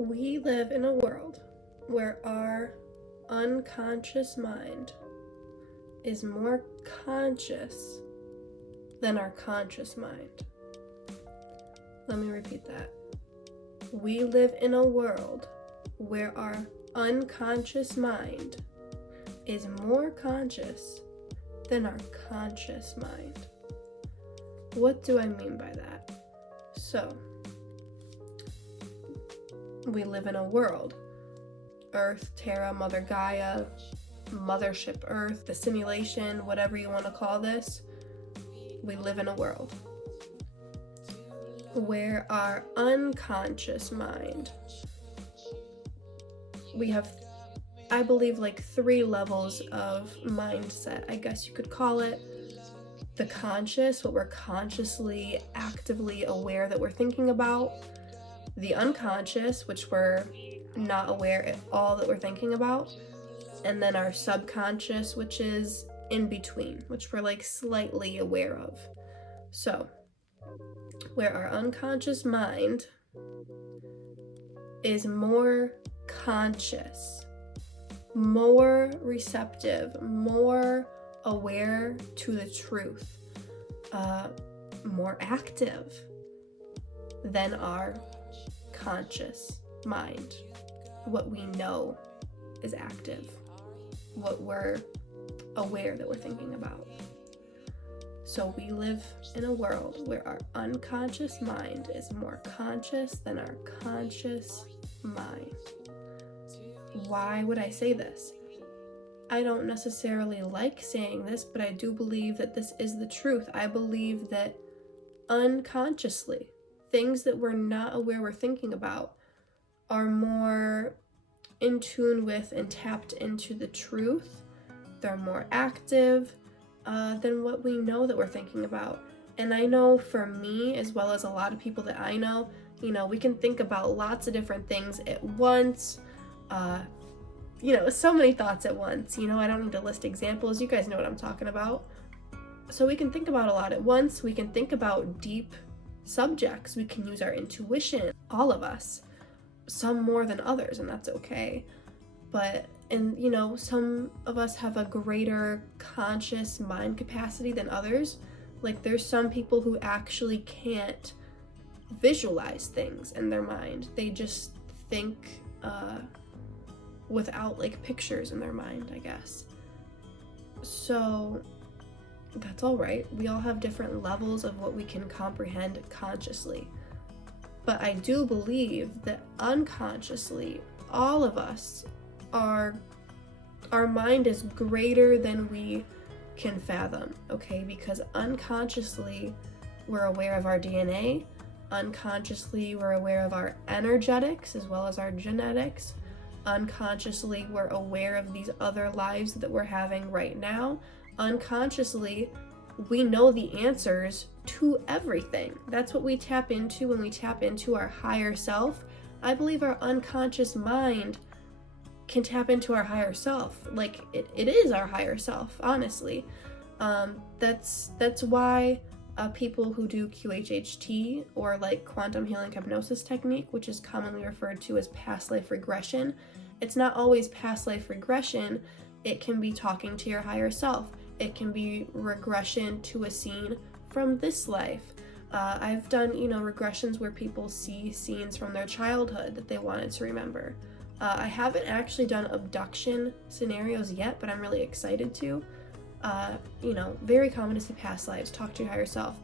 We live in a world where our unconscious mind is more conscious than our conscious mind. Let me repeat that. We live in a world where our unconscious mind is more conscious than our conscious mind. What do I mean by that? So, we live in a world, Earth, Terra, Mother Gaia, Mothership Earth, the simulation, whatever you want to call this, we live in a world where our unconscious mind, we have, I believe, like 3 levels of mindset, I guess you could call it. The conscious, what we're consciously, actively aware that we're thinking about. The unconscious, which we're not aware at all that we're thinking about. And then our subconscious, which is in between, which we're like slightly aware of. So, where our unconscious mind is more conscious, more receptive, more aware to the truth, more active than our conscious mind, what we know is active, what we're aware that we're thinking about. So we live in a world where our unconscious mind is more conscious than our conscious mind. Why would I say this? I don't necessarily like saying this, but I do believe that this is the truth. I believe that unconsciously, things that we're not aware we're thinking about are more in tune with and tapped into the truth. They're more active than what we know that we're thinking about. And I know for me, as well as a lot of people that I know, we can think about lots of different things at once. So many thoughts at once. I don't need to list examples. You guys know what I'm talking about. So we can think about a lot at once. We can think about deep subjects. We can use our intuition, all of us, some more than others, and that's okay. But, some of us have a greater conscious mind capacity than others. Like, there's some people who actually can't visualize things in their mind. They just think without, like, pictures in their mind, I guess. So that's all right. We all have different levels of what we can comprehend consciously. But I do believe that unconsciously, all of us our mind is greater than we can fathom, okay? Because unconsciously, we're aware of our DNA. Unconsciously, we're aware of our energetics as well as our genetics. Unconsciously, we're aware of these other lives that we're having right now. Unconsciously, we know the answers to everything. That's what we tap into when we tap into our higher self. I believe our unconscious mind can tap into our higher self. Like, it is our higher self, honestly. That's why people who do qhht or like quantum healing hypnosis technique, which is commonly referred to as past life regression, it's not always past life regression. It can be talking to your higher self. It can be regression to a scene from this life. I've done, regressions where people see scenes from their childhood that they wanted to remember. I haven't actually done abduction scenarios yet, but I'm really excited to. Very common to see past lives, talk to your higher self.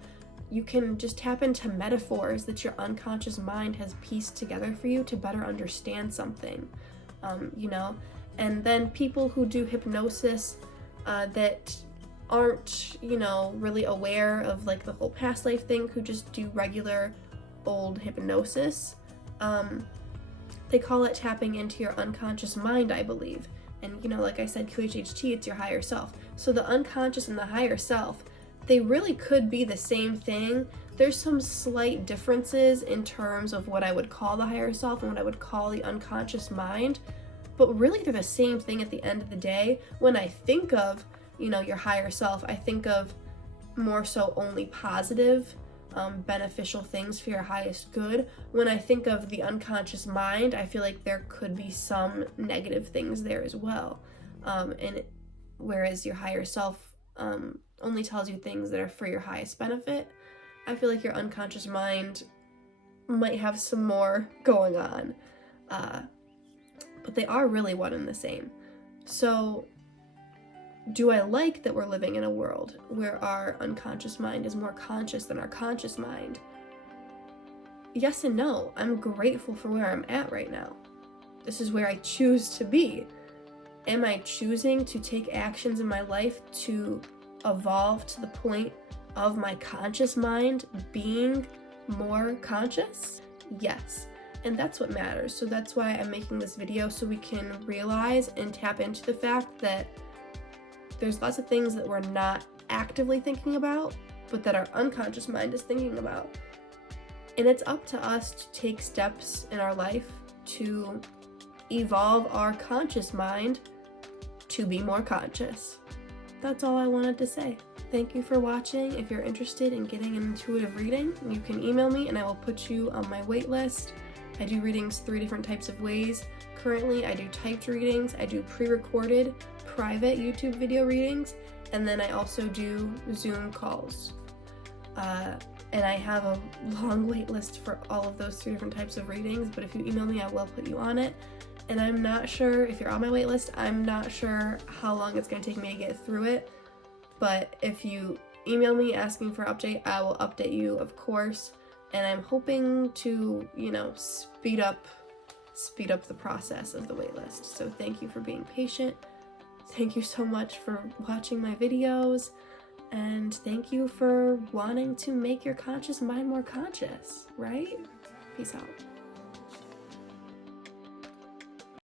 You can just tap into metaphors that your unconscious mind has pieced together for you to better understand something, And then people who do hypnosis that aren't, really aware of like the whole past life thing, who just do regular old hypnosis, they call it tapping into your unconscious mind, I believe. And, like I said, qhht, it's your higher self. So the unconscious and the higher self, they really could be the same thing. There's some slight differences in terms of what I would call the higher self and what I would call the unconscious mind. But really, they're the same thing at the end of the day. When I think of, your higher self, I think of more so only positive beneficial things for your highest good. When I think of the unconscious mind, I feel like there could be some negative things there as well. And whereas your higher self only tells you things that are for your highest benefit, I feel like your unconscious mind might have some more going on. But they are really one and the same. So do I like that we're living in a world where our unconscious mind is more conscious than our conscious mind? Yes and no. I'm grateful for where I'm at right now. This is where I choose to be. Am I choosing to take actions in my life to evolve to the point of my conscious mind being more conscious? Yes. And that's what matters. So that's why I'm making this video, so we can realize and tap into the fact that there's lots of things that we're not actively thinking about, but that our unconscious mind is thinking about. And it's up to us to take steps in our life to evolve our conscious mind to be more conscious. That's all I wanted to say. Thank you for watching. If you're interested in getting an intuitive reading, you can email me and I will put you on my wait list. I do readings 3 different types of ways. Currently, I do typed readings, I do pre-recorded private YouTube video readings, and then I also do Zoom calls. And I have a long wait list for all of those 3 different types of readings, but if you email me, I will put you on it. And I'm not sure, if you're on my wait list, I'm not sure how long it's going to take me to get through it. But if you email me asking for an update, I will update you, of course. And I'm hoping to, speed up the process of the waitlist. So thank you for being patient. Thank you so much for watching my videos. And thank you for wanting to make your conscious mind more conscious, right? Peace out.